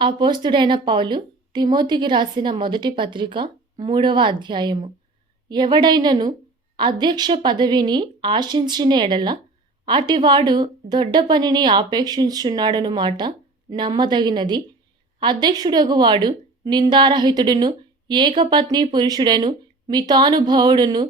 అపోస్తుడైన పౌలు తిమోతికి రాసిన మొదటి పత్రిక మూడవ అధ్యాయము. ఎవడైనను అధ్యక్ష పదవిని ఆశించిన ఎడల అటివాడు దొడ్డ పనిని ఆపేక్షించున్నాడను మాట నమ్మదగినది. అధ్యక్షుడగు వాడు నిందారహితుడును ఏకపత్ని పురుషుడను మితానుభావుడును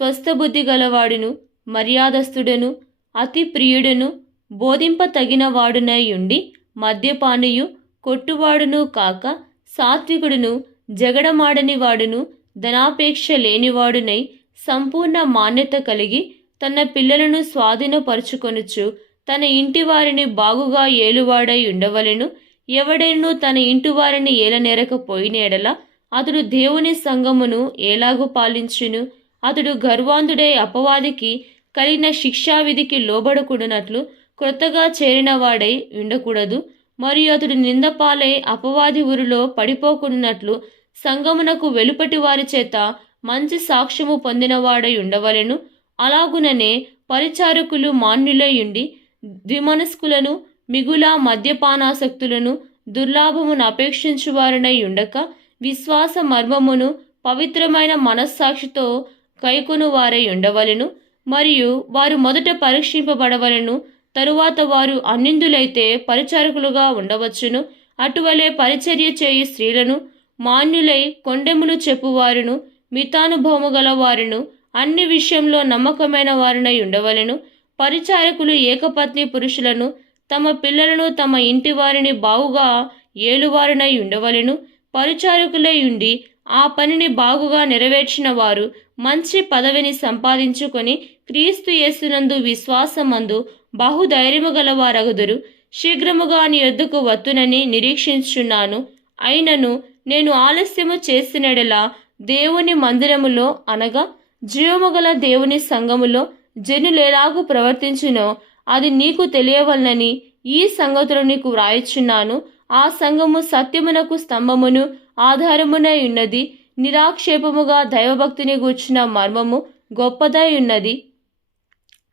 స్వస్థబుద్ధి గలవాడును మర్యాదస్థుడను అతి ప్రియుడను బోధింప తగిన వాడునై ఉండి మద్యపానీయు కొట్టువాడును కాక సాత్వికుడును జగడమాడని వాడును ధనాపేక్ష లేనివాడునై సంపూర్ణ మాన్యత కలిగి తన పిల్లలను స్వాధీనపరుచుకొనుచు తన ఇంటి వారిని బాగుగా ఏలువాడై ఉండవలెను. ఎవడైనూ తన ఇంటి వారిని ఏలనేరకపోయిన ఎడల అతడు దేవుని సంగమును ఎలాగు పాలించును. అతడు గర్వాంధుడై అపవాదికి కలిగిన శిక్షావిధికి లోబడకూడనట్లు క్రొత్తగా చేరినవాడై ఉండకూడదు. మరియు అతడు నిందపాలై అపవాది ఊరిలో పడిపోకున్నట్లు సంగమునకు వెలుపటి వారి చేత మంచి సాక్ష్యము పొందినవాడై ఉండవలెను. అలాగుననే పరిచారకులు మాన్యులై ఉండి ద్విమనస్కులను మిగుల మద్యపానాసక్తులను దుర్లాభమును అపేక్షించువారనై ఉండక విశ్వాస మర్మమును పవిత్రమైన మనస్సాక్షితో కైకొను వారై ఉండవలెను. మరియు వారు మొదట పరీక్షింపబడవలెను. తరువాత వారు అన్నిందులైతే పరిచారకులుగా ఉండవచ్చును. అటువలే పరిచర్య చేయి స్త్రీలను మాన్యులై కొండెములు చెప్పువారును మితానుభవము గల వారును అన్ని విషయంలో నమ్మకమైన వారినై ఉండవలెను. పరిచారకులు ఏకపత్ని పురుషులను తమ పిల్లలను తమ ఇంటి వారిని బావుగా ఏలువారునై ఉండవలెను. పరిచారకులై ఉండి ఆ పనిని బాగుగా నెరవేర్చిన వారు మంచి పదవిని సంపాదించుకొని క్రీస్తు యేసునందు విశ్వాసమందు బహుధైర్యము గలవారగుదురు. శీఘ్రముగా నీ ఎద్దుకు వత్తునని నిరీక్షించున్నాను అయినను నేను ఆలస్యము చేసినడలా దేవుని మందిరములో అనగా జీవముగల దేవుని సంఘములో జనులెలాగు ప్రవర్తించునో అది నీకు తెలియవలనని ఈ సంగతులు నీకు వ్రాయిచున్నాను. ఆ సంఘము సత్యమునకు స్తంభమును ఆధారమునై ఉన్నది. నిరాక్షేపముగా దైవభక్తిని గూర్చిన మర్మము గొప్పదై ఉన్నది.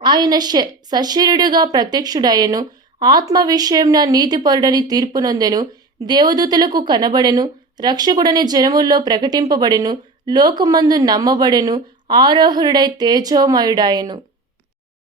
ఆయన సశరీరుడుగా ప్రత్యక్షుడయ్యను. ఆత్మ విషయంన నీతిపరుడని తీర్పు నొందెను దేవదూతలకు కనబడెను. రక్షకుడని జనముల్లో ప్రకటింపబడెను. లోకమందు నమ్మబడెను. ఆరోహుడై తేజోమయుడాయెను.